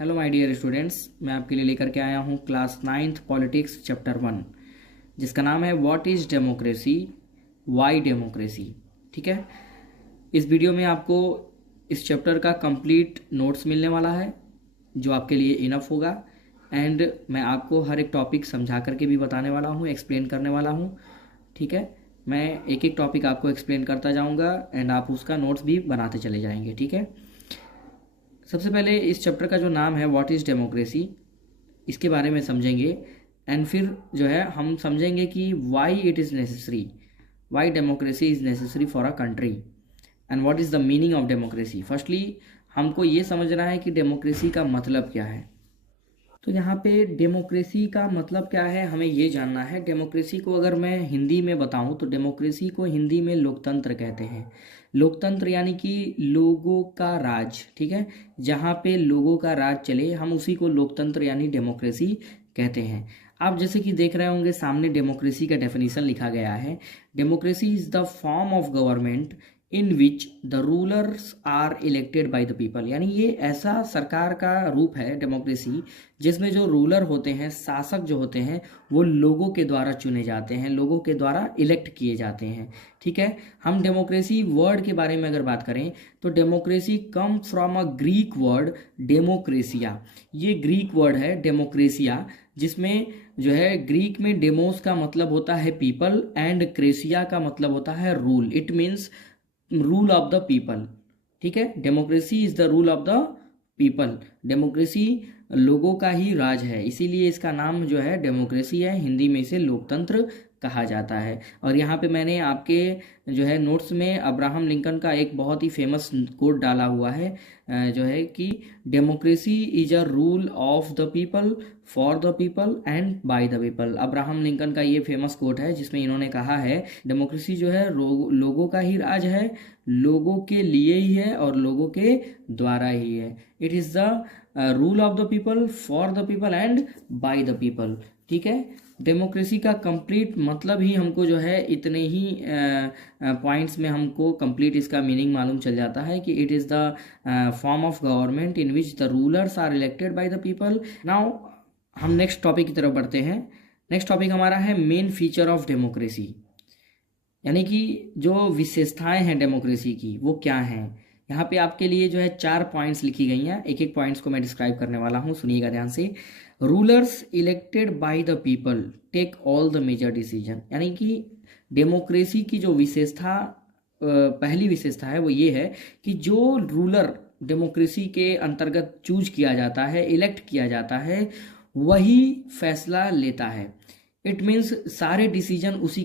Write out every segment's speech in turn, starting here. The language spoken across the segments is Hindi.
हेलो माय डियर स्टूडेंट्स, मैं आपके लिए लेकर के आया हूँ क्लास 9th पॉलिटिक्स चैप्टर 1, जिसका नाम है what is democracy, Y democracy. ठीक है, इस वीडियो में आपको इस चैप्टर का कंप्लीट नोट्स मिलने वाला है जो आपके लिए इनफ होगा। एंड मैं आपको हर एक टॉपिक समझा करके भी बताने वाला हूँ, एक्सप्लेन करने वाला हूँ। ठीक है, मैं एक एक टॉपिक आपको एक्सप्लेन करता जाऊँगा एंड आप उसका नोट्स भी बनाते चले जाएंगे। ठीक है, सबसे पहले इस चैप्टर का जो नाम है व्हाट इज़ डेमोक्रेसी, इसके बारे में समझेंगे। एंड फिर जो है हम समझेंगे कि why it is necessary, Y democracy is necessary for a country and what is the meaning of democracy. Firstly हमको ये समझना है कि डेमोक्रेसी का मतलब क्या है। तो यहाँ पे डेमोक्रेसी का मतलब क्या है हमें ये जानना है। डेमोक्रेसी को अगर मैं हिंदी में बताऊं तो डेमोक्रेसी को हिंदी में लोकतंत्र कहते हैं। लोकतंत्र यानी कि लोगों का राज। ठीक है, जहाँ पे लोगों का राज चले हम उसी को लोकतंत्र यानी डेमोक्रेसी कहते हैं। आप जैसे कि देख रहे होंगे सामने डेमोक्रेसी का डेफिनेशन लिखा गया है। Democracy is the form of government in which the rulers are elected by the people. यानी ये ऐसा सरकार का रूप है डेमोक्रेसी जिसमें जो रूलर होते हैं, शासक जो होते हैं, वो लोगों के द्वारा चुने जाते हैं, लोगों के द्वारा इलेक्ट किए जाते हैं। ठीक है, हम डेमोक्रेसी वर्ड के बारे में अगर बात करें तो democracy come from a Greek word demokratia. ये ग्रीक वर्ड है डेमोक्रेसिया, जिसमें जो है ग्रीक में डेमोस का मतलब होता है पीपल एंड क्रेसिया का मतलब होता है rule. It means rule of the people. ठीक है, democracy is the rule of the people. Democracy लोगों का ही राज है, इसीलिए इसका नाम जो है डेमोक्रेसी है। हिंदी में इसे लोकतंत्र कहा जाता है। और यहाँ पे मैंने आपके जो है नोट्स में अब्राहम लिंकन का एक बहुत ही फेमस कोट डाला हुआ है, जो है कि democracy is a rule of the people, for the people and bye the people. Abraham Lincoln का ये फेमस कोट है जिसमें इन्होंने कहा है डेमोक्रेसी जो है लोगों का ही राज है, लोगों के लिए ही है और लोगों के द्वारा ही है। It is the rule of the people, for the people and bye the people. ठीक है, डेमोक्रेसी का कंप्लीट मतलब ही हमको जो है इतने ही पॉइंट्स में हमको कंप्लीट इसका मीनिंग मालूम चल जाता है कि it is the form of government in which the rulers are elected by the people. Now हम नेक्स्ट टॉपिक की तरफ बढ़ते हैं। नेक्स्ट टॉपिक हमारा है मेन फीचर ऑफ डेमोक्रेसी, यानी कि जो विशेषताएं हैं डेमोक्रेसी की वो क्या हैं। यहाँ पे आपके लिए जो है 4 पॉइंट्स लिखी गई हैं, एक एक पॉइंट्स को मैं डिस्क्राइब करने वाला हूँ, सुनिएगा ध्यान से। Rulers elected by the people take all the major decision. यानी कि डेमोक्रेसी की जो विशेषता पहली विशेषता है वो ये है कि जो रूलर डेमोक्रेसी के अंतर्गत चूज किया जाता है, इलेक्ट किया जाता है, वही फैसला लेता है। इट मीन्स सारे डिसीजन उसी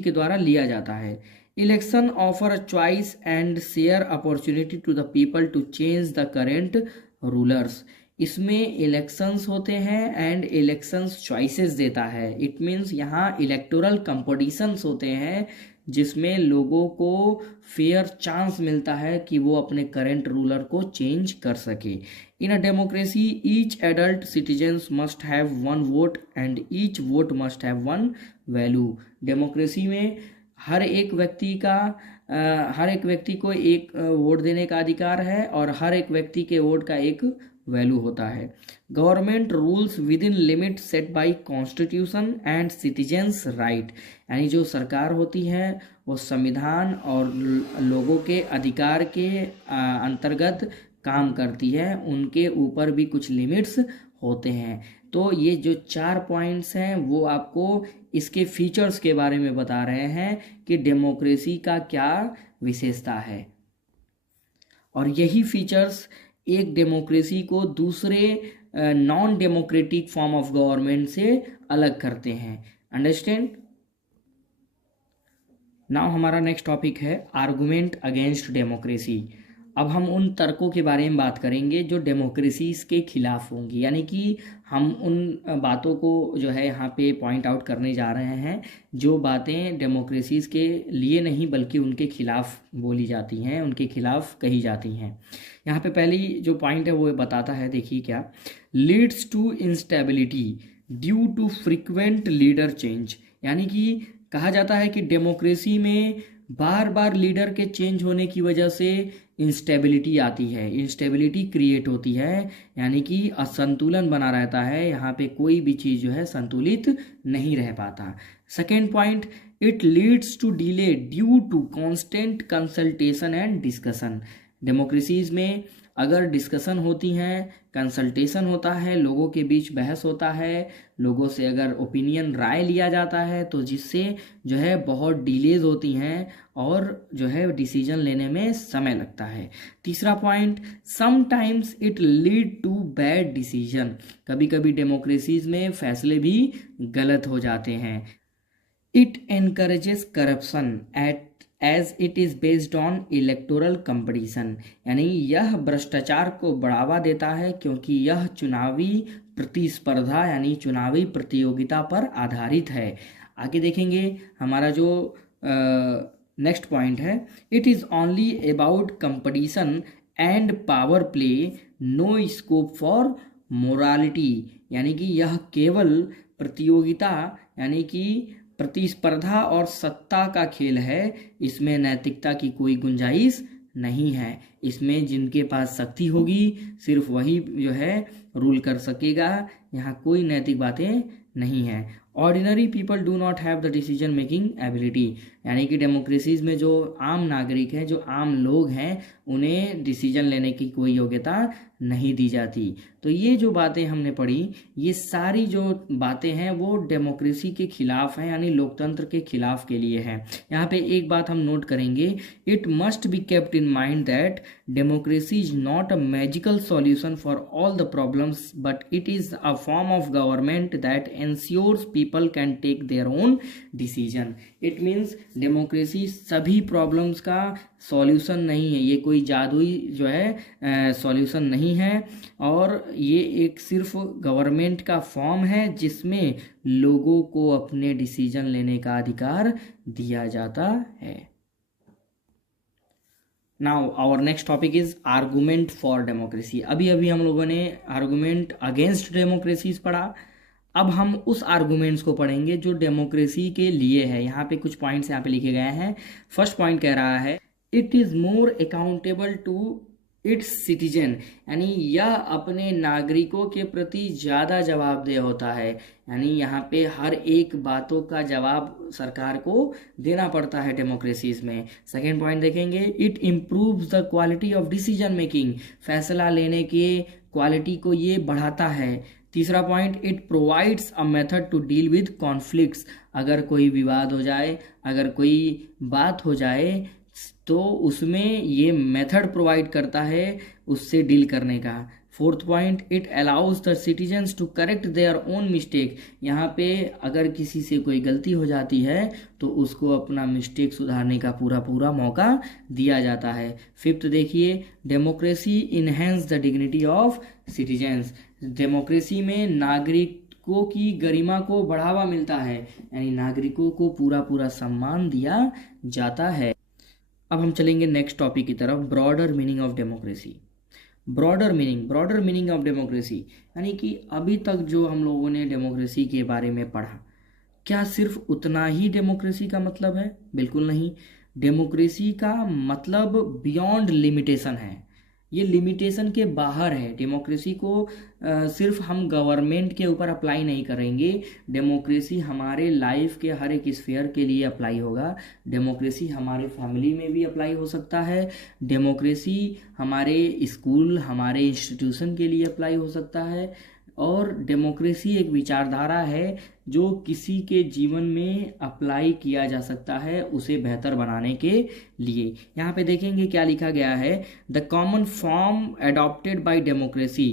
के द्वारा लिया जाता है। Election offer a choice and share opportunity to the people to change the current rulers. इसमें इलेक्शंस होते हैं एंड इलेक्शंस चॉइसेस देता है। इट मीन्स यहाँ इलेक्टोरल कंपटीशंस होते हैं जिसमें लोगों को फेयर चांस मिलता है कि वो अपने करेंट रूलर को चेंज कर सके। In a democracy each adult citizens must have one vote and each vote must have one value. Democracy में हर एक व्यक्ति को एक वोट देने का अधिकार है और हर एक व्यक्ति के वोट का एक वैल्यू होता है। Government rules with in limit set bye constitution and citizens right. यानी जो सरकार होती है वो संविधान और लोगों के अधिकार के अंतर्गत काम करती है, उनके ऊपर भी कुछ लिमिट्स होते हैं। तो ये जो 4 पॉइंट्स हैं वो आपको इसके फीचर्स के बारे में बता रहे हैं कि डेमोक्रेसी का क्या विशेषता है। और यही फीचर्स एक डेमोक्रेसी को दूसरे non democratic form of government से अलग करते हैं। अंडरस्टैंड। नाउ हमारा नेक्स्ट टॉपिक है आर्गुमेंट अगेंस्ट डेमोक्रेसी। अब हम उन तर्कों के बारे में बात करेंगे जो डेमोक्रेसी के खिलाफ होंगी, यानी कि हम उन बातों को जो है यहाँ पे पॉइंट आउट करने जा रहे हैं जो बातें डेमोक्रेसी के लिए नहीं बल्कि उनके खिलाफ बोली जाती हैं, उनके खिलाफ कही जाती हैं। यहाँ पे पहली जो पॉइंट है वो बताता है, देखिए क्या, leads to instability due to frequent leader change. यानी कि कहा जाता है कि डेमोक्रेसी में बार बार लीडर के चेंज होने की वजह से इंस्टेबिलिटी आती है, इंस्टेबिलिटी क्रिएट होती है, यानी कि असंतुलन बना रहता है, यहाँ पे कोई भी चीज़ जो है संतुलित नहीं रह पाता। Second point, it leads to delay due to constant consultation and discussion. Democracies में अगर डिस्कशन होती हैं, कंसल्टेशन होता है, लोगों के बीच बहस होता है, लोगों से अगर ओपिनियन राय लिया जाता है, तो जिससे जो है बहुत डिलेज होती हैं और जो है डिसीजन लेने में समय लगता है। तीसरा point, sometimes it lead to bad decision. कभी कभी डेमोक्रेसीज में फैसले भी गलत हो जाते हैं। It encourages corruption as it is based on electoral competition, यानी यह भ्रष्टाचार को बढ़ावा देता है क्योंकि यह चुनावी प्रतिस्पर्धा यानी चुनावी प्रतियोगिता पर आधारित है। आगे देखेंगे हमारा जो नेक्स्ट पॉइंट है, it is only about competition and power play, no scope for morality, यानी कि यह केवल प्रतियोगिता यानी कि प्रतिस्पर्धा और सत्ता का खेल है, इसमें नैतिकता की कोई गुंजाइश नहीं है। इसमें जिनके पास शक्ति होगी सिर्फ वही जो है रूल कर सकेगा, यहाँ कोई नैतिक बातें नहीं है। Ordinary people do not have the decision making ability, यानी कि डेमोक्रेसीज में जो आम नागरिक हैं, जो आम लोग हैं, उन्हें डिसीजन लेने की कोई योग्यता नहीं दी जाती। तो ये जो बातें हमने पढ़ी, ये सारी जो बातें हैं वो डेमोक्रेसी के खिलाफ हैं, यानी लोकतंत्र के खिलाफ के लिए है। यहाँ पे एक बात हम नोट करेंगे, it must be kept in mind that democracy is not a magical solution for all the problems, but it is a form of government that ensures people can take their own decision. It means democracy सभी प्रॉब्लम्स का सॉल्यूशन नहीं है, ये कोई जादुई जो है सॉल्यूशन नहीं है, और ये एक सिर्फ गवर्नमेंट का फॉर्म है जिसमें लोगों को अपने डिसीजन लेने का अधिकार दिया जाता है। Now our next topic is argument for democracy. अभी अभी हम लोगों ने आर्गुमेंट अगेंस्ट डेमोक्रेसीज पढ़ा, अब हम उस आर्गुमेंट्स को पढ़ेंगे जो डेमोक्रेसी के लिए है। यहाँ पे कुछ पॉइंट्स यहाँ पे लिखे गए हैं। फर्स्ट पॉइंट कह रहा है, it is more accountable to its citizen, यानी यह अपने नागरिकों के प्रति ज़्यादा जवाबदेह होता है, यानी यहाँ पे हर एक बातों का जवाब सरकार को देना पड़ता है डेमोक्रेसीज में। सेकेंड पॉइंट देखेंगे, it improves the quality of decision making, फैसला लेने के क्वालिटी को ये बढ़ाता है। तीसरा point, it provides a method to deal with conflicts, अगर कोई विवाद हो जाए, अगर कोई बात हो जाए तो उसमें ये मेथड प्रोवाइड करता है उससे डील करने का। Fourth point, it allows the citizens to correct their own mistake, यहाँ पे अगर किसी से कोई गलती हो जाती है तो उसको अपना मिस्टेक सुधारने का पूरा पूरा मौका दिया जाता है। फिफ्थ देखिए, democracy enhance the dignity of citizens, democracy में नागरिकों की गरिमा को बढ़ावा मिलता है, यानी नागरिकों को पूरा पूरा सम्मान दिया जाता है। अब हम चलेंगे नेक्स्ट टॉपिक की तरफ, broader meaning of democracy. Broader meaning of democracy, यानी कि अभी तक जो हम लोगों ने डेमोक्रेसी के बारे में पढ़ा, क्या सिर्फ उतना ही डेमोक्रेसी का मतलब है? बिल्कुल नहीं। डेमोक्रेसी का मतलब बियॉन्ड लिमिटेशन है, ये लिमिटेशन के बाहर है। डेमोक्रेसी को सिर्फ हम गवर्नमेंट के ऊपर अप्लाई नहीं करेंगे, डेमोक्रेसी हमारे लाइफ के हर एक स्फीयर के लिए अप्लाई होगा। डेमोक्रेसी हमारे फैमिली में भी अप्लाई हो सकता है, डेमोक्रेसी हमारे स्कूल, हमारे इंस्टीट्यूशन के लिए अप्लाई हो सकता है, और डेमोक्रेसी एक विचारधारा है जो किसी के जीवन में अप्लाई किया जा सकता है उसे बेहतर बनाने के लिए। यहाँ पे देखेंगे क्या लिखा गया है, the common form adopted by democracy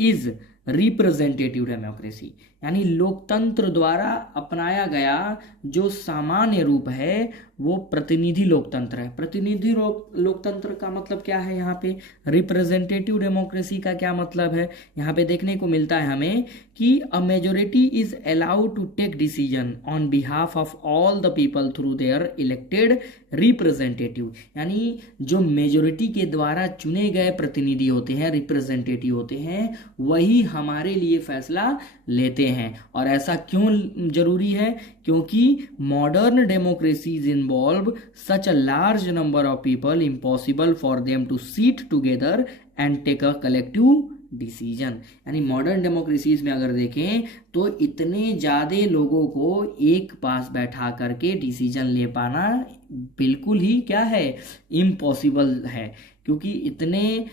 is representative democracy, यानी लोकतंत्र द्वारा अपनाया गया जो सामान्य रूप है वो प्रतिनिधि लोकतंत्र है। प्रतिनिधि लोकतंत्र का मतलब क्या है? यहाँ पे रिप्रेजेंटेटिव डेमोक्रेसी का क्या मतलब है? यहाँ पे देखने को मिलता है हमें कि a majority is allowed to take decision on behalf of all the people through their elected representative, यानी जो मेजोरिटी के द्वारा चुने गए प्रतिनिधि होते हैं, रिप्रेजेंटेटिव होते हैं, वही हमारे लिए फैसला लेते हैं। और ऐसा क्यों जरूरी है? क्योंकि modern democracies involve such a large number of people, impossible for them to sit together and take a collective decision. यानी मॉडर्न डेमोक्रेसीज में अगर देखें तो इतने ज़्यादा लोगों को एक पास बैठा करके डिसीजन ले पाना बिल्कुल ही क्या है, इम्पॉसिबल है। क्योंकि इतने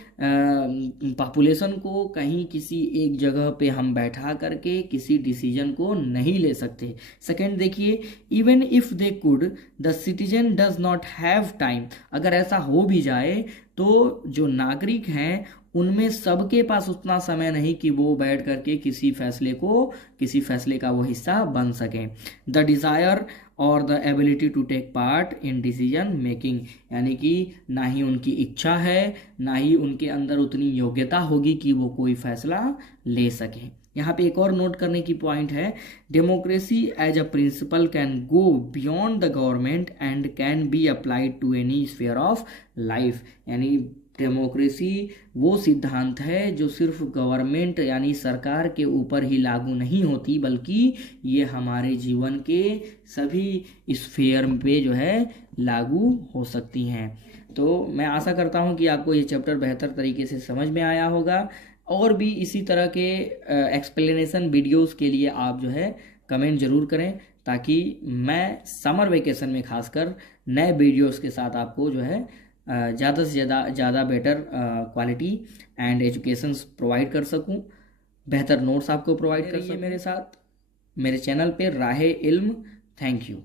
पॉपुलेशन को कहीं किसी एक जगह पे हम बैठा करके किसी डिसीजन को नहीं ले सकते। सेकंड देखिए, even if they could the citizen does not have time. अगर ऐसा हो भी जाए तो जो नागरिक हैं उनमें सबके पास उतना समय नहीं कि वो बैठ करके किसी फैसले का वो हिस्सा बन सकें। द डिज़ायर और the ability to take part in decision making, यानी कि ना ही उनकी इच्छा है, ना ही उनके अंदर उतनी योग्यता होगी कि वो कोई फैसला ले सकें। यहाँ पे एक और नोट करने की पॉइंट है, democracy as a principle can go beyond the government and can be applied to any sphere of life. यानी डेमोक्रेसी वो सिद्धांत है जो सिर्फ गवर्नमेंट यानी सरकार के ऊपर ही लागू नहीं होती, बल्कि ये हमारे जीवन के सभी स्फीयर पे जो है लागू हो सकती हैं। तो मैं आशा करता हूँ कि आपको ये चैप्टर बेहतर तरीके से समझ में आया होगा। और भी इसी तरह के एक्सप्लेनेशन वीडियोस के लिए आप जो है कमेंट ज़रूर करें, ताकि मैं समर वेकेशन में खासकर नए वीडियोस के साथ आपको जो है ज़्यादा से ज़्यादा better quality and educations provide कर सकूं, बेहतर नोट्स आपको प्रोवाइड कर सकूं। मेरे साथ मेरे चैनल पे राहे इल्म। Thank you.